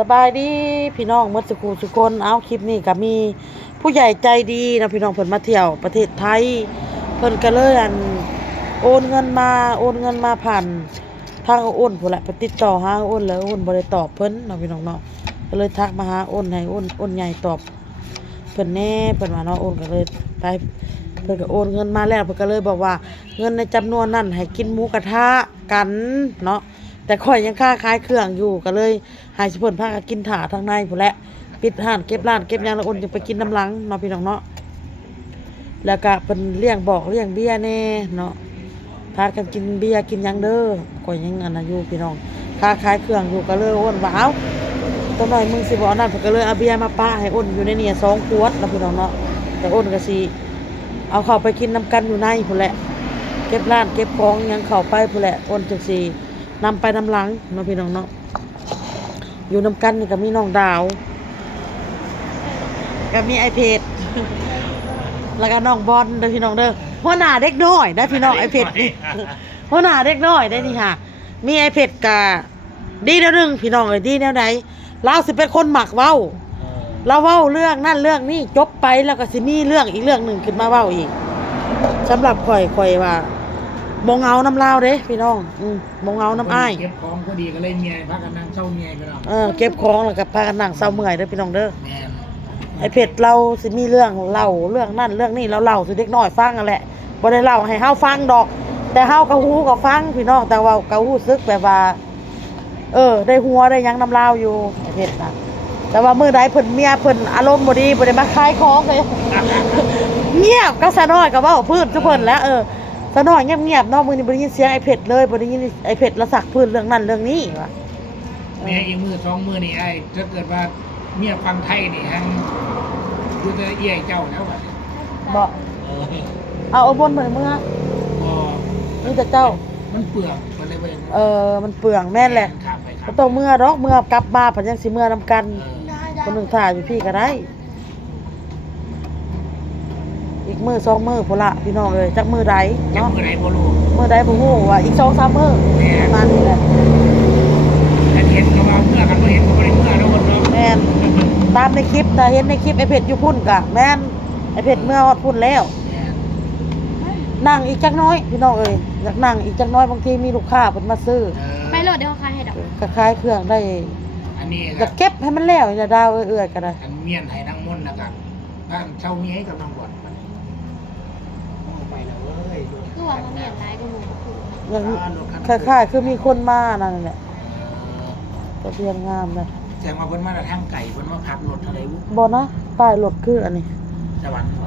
สบายดีพี่น้องมดสกูสุคนเอาคลิปนี้ก็มีผู้ใหญ่ใจดีนะพี่น้องเพิ่นมาเที่ยวประเทศไทยเพิ่นก็เลยโอนเงินมาผ่านทางโอนพุ่นแหละไปติดต่อหาโอนแล้วโอนบ่ได้ตอบเพิ่นเนาะพี่น้องเนาะก็เลยทักมาหาโอนให้โอนใหญ่ตอบเพิ่นแน่เพิ่นว่าเนาะโอนก็เลยไปเพิ่นก็โอนเงินมาแล้วเพิ่นก็เลยบอกว่าเงินในจำนวนนั้นให้กินหมูกระทะกันเนาะแต่ข่อยยังค้าขายเครื่องอยู่ก็เลยให้สิเพิ่นพากันกินถาทางในพุ่นแหละปิดร้านเก็บหยังแล้วโอนจึงไปกินน้ำหลังเนาะพี่น้องเนาะแล้วก็เพิ่นเลี้ยงเบียร์แน่เนาะพากันกินเบียร์กินหยังเด้อข่อยยังอันนั้นอยู่พี่น้องค้าขายเครื่องอยู่ก็เลยโอนว่าเอ้าตัวหน่อยมึงสิบ่เอานั่นเพิ่นก็เลยเอาเบียร์มาปะให้โอนอยู่ในนี่2 ขวดเนาะพี่น้องเนาะแต่โอนก็สิเอาเข้าไปกินน้ำกันอยู่ในพุ่นแหละเก็บร้านเก็บของยังเข้าไปพุ่นแหละโอนจังสินำไปน้ำหลังเนาะพี่น้องเนาะอยู่น้ำกันนี่ก็มีน้องดาวก็มีไอเพจแล้วก็น้องบอลเด้อพี่น้องเด้อหัวหน้าเด็กน้อยได้พี่น้องไอเพจนี่หัวหน้าเด็กน้อยได้นี่ค่ะมีไอเพจกะดีแนวนึงพี่น้องเอ้ยดีแนวไหนเราสิเป็นคนหมักเว้าเราเว้าเรื่องนั่นเรื่องนี้จบไปแล้วก็สิมีเรื่องอีกเรื่องหนึ่งขึ้นมาเว้าอีกสำหรับข่อยว่าบ่เงาน้ำลาวเด้พี่น้องบ่เงาน้ำอ้ายเก็บของพอดีก็เลยเมียพากันนั่งเช่าเมียไปแล้วเก็บของแล้วก็พากันนั่งเศร้าเมื่อยเด้อพี่น้องเด้อแม่นไอ้เพจเราสิมีเรื่องเล่าเรื่องนั่นเรื่องนี้เราเล่าสิเด็กน้อยฟังนั่นแหละบ่ได้เล่าให้เฮาฟังดอกแต่เฮาก็ฮู้ก็ฟังพี่น้องแต่ว่าก็รู้สึกแบบว่าได้หัวได้หยังน้ำลาวอยู่ไอ้เพจน่ะแต่ว่ามื้อใดเพิ่นเมียเพิ่นอารมณ์บ่ดีบ่ได้มาขายของเลยเงียบก็ซะน้อยก็เว้าพื้นซุเพิ่นแล้วซะน้อยเงียบๆเนาะมื้อนี้บ่ได้ยินเสียงไอ้เพจเลยบ่ได้ยินไอ้เพจละสักพื้นเรื่องนั้นเรื่องนี้ว่ะแม่อีกมือ2 มือนี่ไอ้ถ้าเกิดว่าเมียฟังไทยนี่ฮังดูจะเอี้ยเจ้าแล้วบัดนี้บ่เอาบนเหมือนมึงอ่ะนี่แต่เจ้ามันเปลืองมันเลยเว้ยมันเปลืองแม่นแหละบ่ต้องเมื่อดอกเมื่อกลับมาเพิ่นยังสิเมื่อนำกันคนนึงถ่ายอยู่พี่ก็ได้อีกมื้อ2 มื้อพุ่นละพี่น้องเอ้ยจักมื้อใดเนาะมื้อใดบ่รู้มื้อใดบ่ฮู้ว่าอีก 2-3 มื้อประมาณนี้แหละแต่เห็นก็ว่าเมื่อกันบ่เห็นก็บ่ได้เมื่อแล้วเนาะแม่นตามในคลิปถ้าเห็นในคลิปไอ้เพชรอยู่พุ่นก็แม่นไอ้เพชรเมื่อฮอดพุ่นแล้วนั่งอีกจักน้อยพี่น้องเอ้ยอยากนั่งอีกจักน้อยบางทีมีลูกค้าเพิ่นมาซื้อไปโหลดเดี๋ยวเขาขายให้ดอกก็ขายเครื่องได้อันนี้อยากเก็บให้มันแล้วอย่าดาวเอื้อยๆก็ได้อันเมียนให้นางมนต์แล้วกันบ้านเช่าเมียให้กับนางบวชไปแล้วเว้ยคือว่าเขาเมียนหลายกว่าหมู่อย่างคล้ายๆคือมีคนมานั่นแหละก็เพียงงามเลยแจ้งว่าเพิ่นมาทางไก่เพิ่นมาขับรถอะไรบ่นะป้ายรถคืออันนี้สวรรค์บ่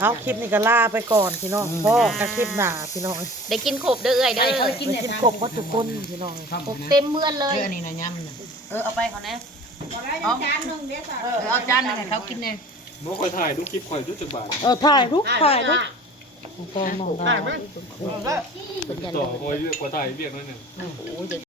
เอาคลิปนี้ก็ลาไปก่อนพี่น้องพ่อกับคลิปหน้าพี่น้อง ได้กินขบเด้อเอ้ยเด้อ ไปกินครบหมดทุกคนพี่น้อง ขบเต็มเมือนเลย อันนี้นะย่ำนะ เอาไปเขาแน่เอาจานนึงเด้อเอาจานนึงให้เขากินแน่ หนูคอยถ่ายดูคลิปคอยดูจักบาท ถ่ายทุกต้องมองได้ ต่อคอยเลือกคอยถ่ายเรียกน้อยหนึ่ง โอ้ย